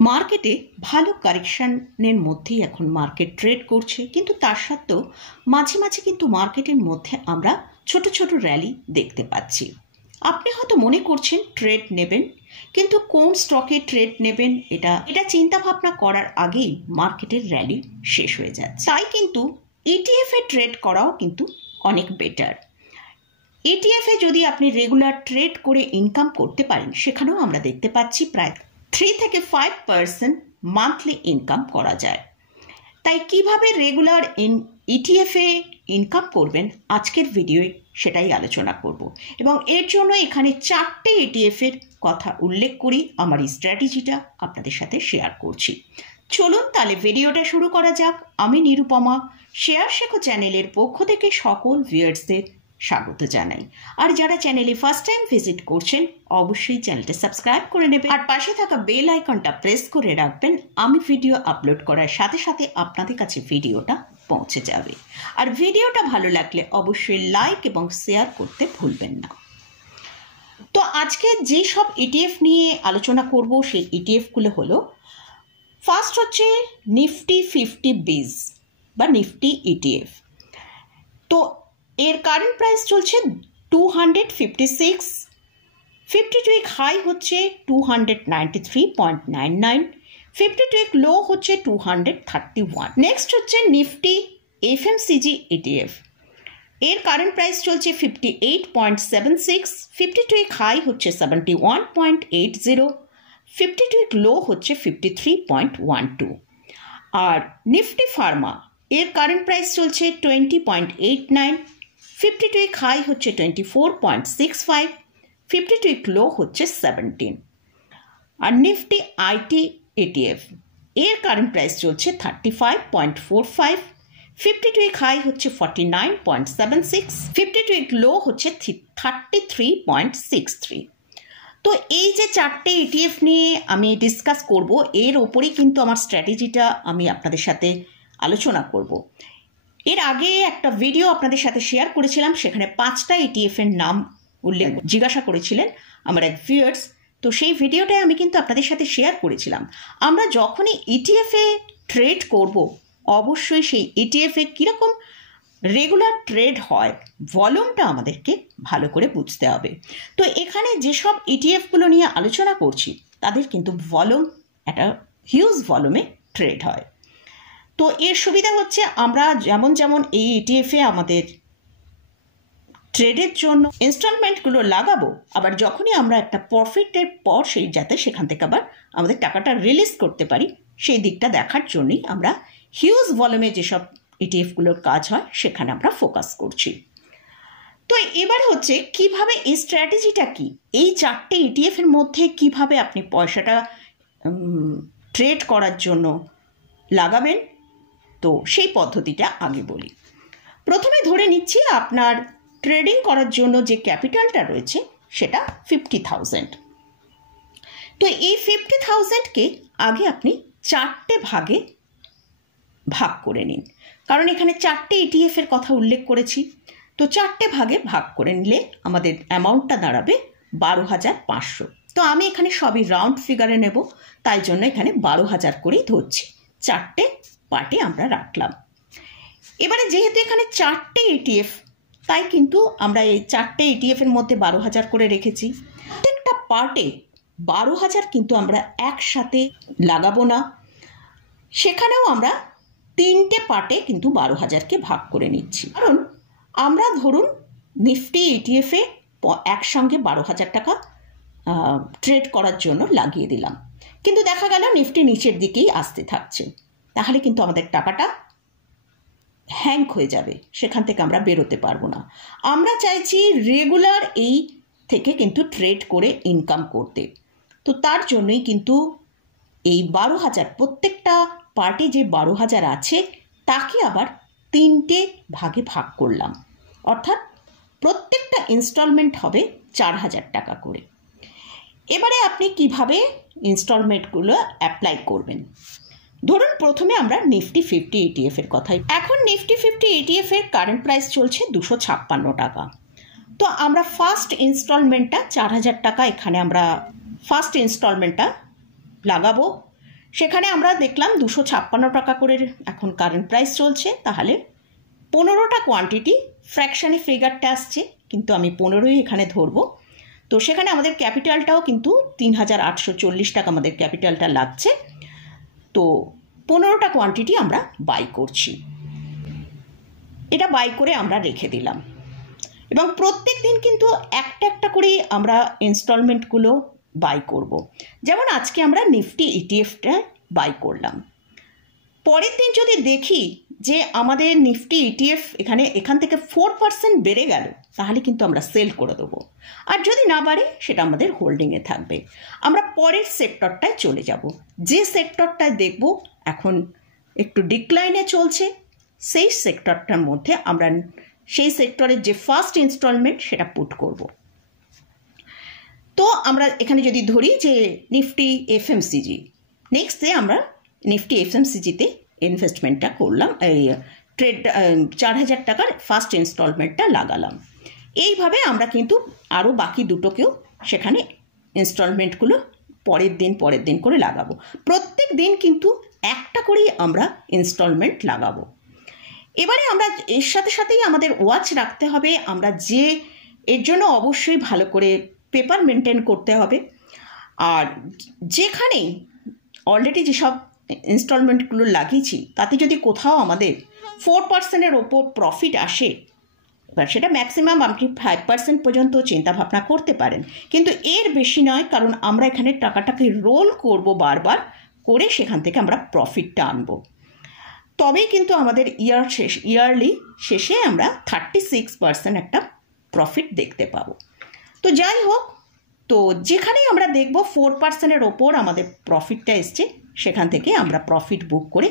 মার্কেটে ভালো কারেকশনের মধ্যেই এখন মার্কেট ট্রেড করছে, কিন্তু তার সত্ত্বেও মাঝে মাঝে কিন্তু মার্কেটের মধ্যে আমরা ছোট ছোট র্যালি দেখতে পাচ্ছি। আপনি হয়তো মনে করছেন ট্রেড নেবেন, কিন্তু কোন স্টকে ট্রেড নেবেন এটা চিন্তা ভাবনা করার আগেই মার্কেটের র্যালি শেষ হয়ে যাচ্ছে। তাই কিন্তু ইটিএফ এ ট্রেড করাও কিন্তু অনেক বেটার। ইটিএফ এ যদি আপনি রেগুলার ট্রেড করে ইনকাম করতে পারেন, সেখানেও আমরা দেখতে পাচ্ছি প্রায় 3 থেকে 5% মান্থলি ইনকাম করা যায়। তাই কিভাবে রেগুলার ইটিএফ এ ইনকাম করবেন আজকের ভিডিওয়ে সেটাই আলোচনা করব, এবং এর জন্য এখানে 4টে ইটিএফ এর কথা উল্লেখ করি, আমার এই স্ট্র্যাটেজিটা আপনাদের সাথে শেয়ার করছি। চলুন তাহলে ভিডিওটা শুরু করা যাক। আমি নিরুপমা, শেয়ার শেখো চ্যানেলের পক্ষ থেকে সকল ভিউয়ার্সদের স্বাগত জানাই। আর যারা চ্যানেলে ফার্স্ট টাইম ভিজিট করছেন, অবশ্যই চ্যানেলটা সাবস্ক্রাইব করে নেবেন আর পাশে থাকা বেল আইকনটা প্রেস করে রাখবেন। আমি ভিডিও আপলোড করার সাথে সাথে আপনাদের কাছে ভিডিওটা পৌঁছে যাবে। আর ভিডিওটা ভালো লাগলে অবশ্যই লাইক এবং শেয়ার করতে ভুলবেন না। তো আজকে যে সব ইটিএফ নিয়ে আলোচনা করব সেই ইটিএফগুলো হলো, ফার্স্ট হচ্ছে নিফটি 50 বিজ বা নিফটি ইটিএফ। তো এর কারেন্ট প্রাইস চলছে 256, 52 উইক হাই হচ্ছে 293.99, 52 উইক লো হচ্ছে 231। নেক্সট হচ্ছে নিফটি এফএমসিজি ইটিএফ। এর কারেন্ট প্রাইস চলছে 58.76, 52 উইক হাই হচ্ছে 71.80, 52 উইক লো হচ্ছে 53.12। আর নিফটি ফার্মা, এর কারেন্ট প্রাইস চলছে 20.89, 52 উইক হাই হচ্ছে 24.65, 52 উইক লো হচ্ছে 17। আর নিফটি আইটি ইটিএফ, এর কারেন্ট প্রাইস চলছে 35.45, 52 উইক হাই হচ্ছে 49.76, 52 উইক লো হচ্ছে 33.63। তো এই যে 4টে ইটিএফ নিয়ে আমি ডিসকাস করব, এর ওপরেই কিন্তু আমার স্ট্র্যাটেজিটা আমি আপনাদের সাথে আলোচনা করব। এর আগে একটা ভিডিও আপনাদের সাথে শেয়ার করেছিলাম, সেখানে 5টা ইটিএফ এর নাম উল্লেখ জিজ্ঞাসা করেছিলেন আমার এক ভিউয়ার্স। তো সেই ভিডিওটাই আমি কিন্তু আপনাদের সাথে শেয়ার করেছিলাম। আমরা যখনই ইটিএফ এ ট্রেড করব, অবশ্যই সেই ইটিএফ এ কীরকম রেগুলার ট্রেড হয়, ভলিউমটা আমাদেরকে ভালো করে বুঝতে হবে। তো এখানে যেসব ইটিএফগুলো নিয়ে আলোচনা করছি তাদের কিন্তু ভলিউম একটা হিউজ ভলিউমে ট্রেড হয়। তো এর সুবিধা হচ্ছে আমরা যেমন এই ইটিএফে আমাদের ট্রেডের জন্য ইনস্টলমেন্টগুলো লাগাবো, আবার যখনই আমরা একটা প্রফিটের পর যাতে সেখান থেকে আবার আমাদের টাকাটা রিলিজ করতে পারি, সেই দিকটা দেখার জন্যই আমরা হিউজ ভলিউমে যেসব ইটিএফগুলোর কাজ হয় সেখানে আমরা ফোকাস করছি। তো এবার হচ্ছে কিভাবে এই স্ট্র্যাটেজিটা কি, এই 4টে ইটিএফের মধ্যে কিভাবে আপনি পয়সাটা ট্রেড করার জন্য লাগাবেন, তো সেই পদ্ধতিটা আগে বলি। প্রথমে ধরে নিচ্ছি আপনার ট্রেডিং করার জন্য যে ক্যাপিটালটা রয়েছে সেটা 50,000। তো এই 50,000কে আগে আপনি 4টে ভাগে ভাগ করে নিন, কারণ এখানে 4টে ইটিএফের কথা উল্লেখ করেছি। তো 4টে ভাগে ভাগ করে নিলে আমাদের অ্যামাউন্টটা দাঁড়াবে 12,500। তো আমি এখানে সবই রাউন্ড ফিগারে নেব, তাই জন্য এখানে 12,000 করেই ধরছি। 4টে পার্টে আমরা রাখলাম। এবারে যেহেতু এখানে 4টে ইটিএফ, তাই কিন্তু আমরা এই 4টে ইটিএফের মধ্যে 12,000 করে রেখেছি। প্রত্যেকটা পার্টে 12,000 কিন্তু আমরা একসাথে লাগাবো না, সেখানেও আমরা 3টে পার্টে কিন্তু 12,000কে ভাগ করে নিচ্ছি। কারণ আমরা ধরুন নিফটি ইটিএফে একসঙ্গে 12,000 টাকা ট্রেড করার জন্য লাগিয়ে দিলাম, কিন্তু দেখা গেল নিফটি নিচের দিকেই আসতে থাকছে, তাহলে কিন্তু আমাদের টাকাটা হ্যাং হয়ে যাবে, সেখান থেকে আমরা বেরোতে পারবো না। আমরা চাইছি রেগুলার এই থেকে কিন্তু ট্রেড করে ইনকাম করতে। তো তার জন্যই কিন্তু এই 12,000, প্রত্যেকটা পার্টে যে 12,000 আছে তাকে আবার 3টে ভাগে ভাগ করলাম, অর্থাৎ প্রত্যেকটা ইনস্টলমেন্ট হবে 4,000 টাকা করে। এবারে আপনি কিভাবে ইনস্টলমেন্টগুলো অ্যাপ্লাই করবেন, ধরুন প্রথমে আমরা নিফটি 50 ইটিএফের কথাই। এখন নিফটি 50 ইটিএফের কারেন্ট প্রাইস চলছে 256 টাকা। তো আমরা ফার্স্ট ইনস্টলমেন্টটা 4,000 টাকা এখানে আমরা ফার্স্ট ইনস্টলমেন্টটা লাগাবো। সেখানে আমরা দেখলাম 256 টাকা করে এখন কারেন্ট প্রাইস চলছে, তাহলে 15টা কোয়ান্টিটি ফ্র্যাকশানে ফিগারটা আসছে, কিন্তু আমি 15ই এখানে ধরবো। তো সেখানে আমাদের ক্যাপিটালটাও কিন্তু 3840 টাকা আমাদের ক্যাপিটালটা লাগছে। তো 15টা কোয়ান্টিটি আমরা বাই করছি, এটা বাই করে আমরা রেখে দিলাম। এবং প্রত্যেক দিন কিন্তু একটা একটা করেই আমরা ইনস্টলমেন্টগুলো বাই করব। যেমন আজকে আমরা নিফটি ইটিএফটা বাই করলাম। পরের দিন যদি দেখি যে আমাদের নিফটি ইটিএফ এখান থেকে 4% বেড়ে গেল, তাহলে কিন্তু আমরা সেল করে দেবো। আর যদি না বাড়ে সেটা আমাদের হোল্ডিংয়ে থাকবে। আমরা পরের সেক্টরটায় চলে যাব। যে সেক্টরটায় দেখব এখন একটু ডিক্লাইনে চলছে, সেই সেক্টরটার মধ্যে আমরা সেই সেক্টরের যে ফার্স্ট ইনস্টলমেন্ট সেটা পুট করব। তো আমরা এখানে যদি ধরি যে নিফটি এফএমসিজি, নেক্সট ডে আমরা নিফটি এফএমসিজিতে ইনভেস্টমেন্টটা করলাম, এই 4000 টাকার ফার্স্ট ইনস্টলমেন্টটা লাগালাম। এইভাবে আমরা কিন্তু আরও বাকি দুটোকেও সেখানে ইনস্টলমেন্টগুলো পরের দিন করে লাগাবো। প্রত্যেক দিন কিন্তু একটা করেই আমরা ইনস্টলমেন্ট লাগাবো। এবারে আমরা এর সাথেই আমাদের ওয়াচ রাখতে হবে, আমরা যে এর জন্য অবশ্যই ভালো করে পেপার মেনটেন করতে হবে। আর যেখানে অলরেডি যেসব ইনস্টলমেন্টগুলো লাগিয়েছি তাতে যদি কোথাও আমাদের 4%-এর ওপর প্রফিট আসে, এবার সেটা ম্যাক্সিমাম আপনি 5% পর্যন্ত চিন্তাভাবনা করতে পারেন, কিন্তু এর বেশি নয়, কারণ আমরা এখানে টাকাটাকে রোল করব বারবার করে, সেখান থেকে আমরা প্রফিটটা আনবো। তবেই কিন্তু আমাদের ইয়ারলি শেষে আমরা 36% একটা প্রফিট দেখতে পাবো। তো যাই হোক, তো যেখানেই আমরা দেখব 4%-এর ওপর আমাদের প্রফিটটা এসছে, সেখান থেকে আমরা প্রফিট বুক করে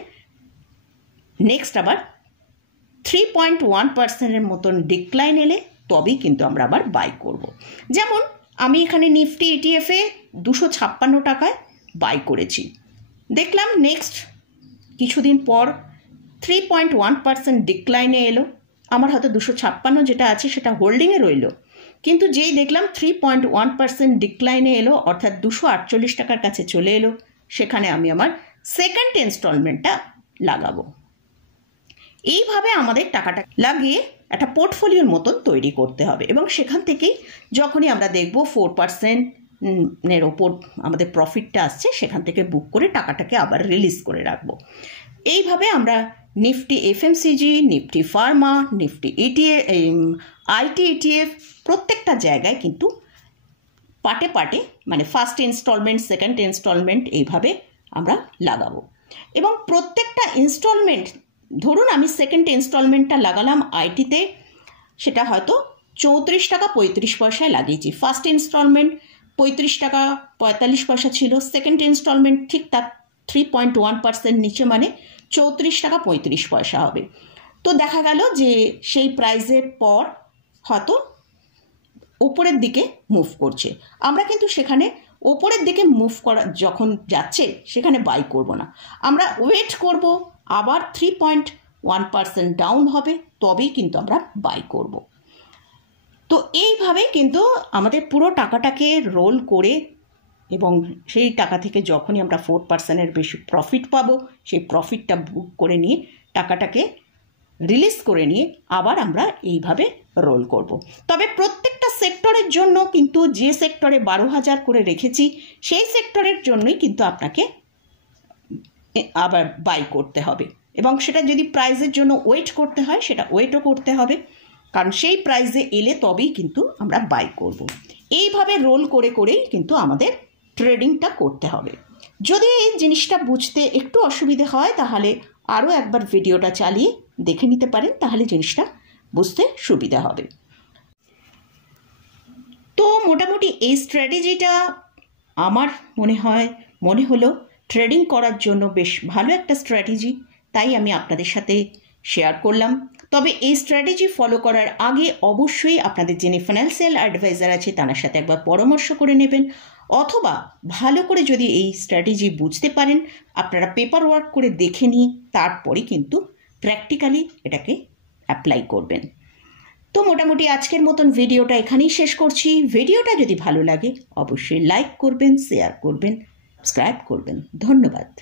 নেক্সট আবার 3.1%-এর মতন ডিক্লাইন এলে তবেই কিন্তু আমরা আবার বাই করব। যেমন আমি এখানে নিফটি ইটিএফে 256 টাকায় বাই করেছি, দেখলাম নেক্সট কিছুদিন পর 3.1% ডিক্লাইনে এলো, আমার হয়তো 256 যেটা আছে সেটা হোল্ডিংয়ে রইল, কিন্তু যেই দেখলাম 3.1% ডিক্লাইনে এলো, অর্থাৎ 248 টাকার কাছে চলে এলো, সেখানে আমি আমার সেকেন্ড ইনস্টলমেন্টটা লাগাবো। এইভাবে আমাদের টাকাটা লাগিয়ে একটা পোর্টফোলিওর মতন তৈরি করতে হবে, এবং সেখান থেকেই যখনই আমরা দেখব 4%-এর ওপর আমাদের প্রফিটটা আসছে, সেখান থেকে বুক করে টাকাটাকে আবার রিলিজ করে রাখবো। এইভাবে আমরা Nifty FMCG, Nifty Pharma, Nifty ETF, IT ETF প্রত্যেকটা জায়গায় কিন্তু পার্টে পার্টে, মানে ফার্স্ট ইনস্টলমেন্ট, সেকেন্ড ইনস্টলমেন্ট, এইভাবে আমরা লাগাবো। এবং প্রত্যেকটা ইনস্টলমেন্ট, ধরুন আমি সেকেন্ড ইনস্টলমেন্টটা লাগালাম আইটিতে, সেটা হয়তো 34 টাকা 35 পয়সায় লাগিয়েছি। ফার্স্ট ইনস্টলমেন্ট 35 টাকা 45 পয়সা ছিল, সেকেন্ড ইনস্টলমেন্ট ঠিক তার 3.1% নিচে, মানে 34 টাকা 35 পয়সা হবে। তো দেখা গেল যে সেই প্রাইসের পর হয়তো উপরের দিকে মুভ করছে, আমরা কিন্তু সেখানে ওপরের দিকে মুভ করা যখন যাচ্ছে সেখানে বাই করব না, আমরা ওয়েট করব আবার 3.1% ডাউন হবে, তবেই কিন্তু আমরা বাই করব। তো এইভাবে কিন্তু আমাদের পুরো টাকাটাকে রোল করে, এবং সেই টাকা থেকে যখনই আমরা 4%-এর বেশি প্রফিট পাবো, সেই প্রফিটটা বুক করে নিয়ে টাকাটাকে রিলিজ করে নিয়ে আবার আমরা এইভাবে রোল করব। তবে প্রত্যেকটা সেক্টরের জন্য কিন্তু যে সেক্টরে 12,000 করে রেখেছি, সেই সেক্টরের জন্যই কিন্তু আপনাকে আবার বাই করতে হবে, এবং সেটা যদি প্রাইজের জন্য ওয়েট করতে হয় সেটা ওয়েটও করতে হবে, কারণ সেই প্রাইজে এলে তবেই কিন্তু আমরা বাই করব। এইভাবে রোল করে করেই কিন্তু আমাদের ট্রেডিংটা করতে হবে। যদি এই জিনিসটা বুঝতে একটু অসুবিধে হয়, তাহলে আরও একবার ভিডিওটা চালিয়ে দেখে নিতে পারেন, তাহলে জিনিসটা বুঝতে সুবিধা হবে। তো মোটামুটি এই স্ট্র্যাটেজিটা আমার মনে হলো ট্রেডিং করার জন্য বেশ ভালো একটা স্ট্র্যাটেজি, তাই আমি আপনাদের সাথে শেয়ার করলাম। তবে এই স্ট্র্যাটেজি ফলো করার আগে অবশ্যই আপনাদের যিনি ফাইন্যান্সিয়াল অ্যাডভাইজার আছে তার সাথে একবার পরামর্শ করে নেবেন, অথবা ভালো করে যদি এই স্ট্র্যাটেজি বুঝতে পারেন, আপনারা পেপার ওয়ার্ক করে দেখে নিয়ে তারপরে কিন্তু প্র্যাকটিক্যালি এটাকে অ্যাপ্লাই করবেন। তো মোটামুটি আজকের মতন ভিডিওটা এখানেই শেষ করছি। ভিডিওটা যদি ভালো লাগে অবশ্যই লাইক করবেন, শেয়ার করবেন, সাবস্ক্রাইব করবেন। ধন্যবাদ।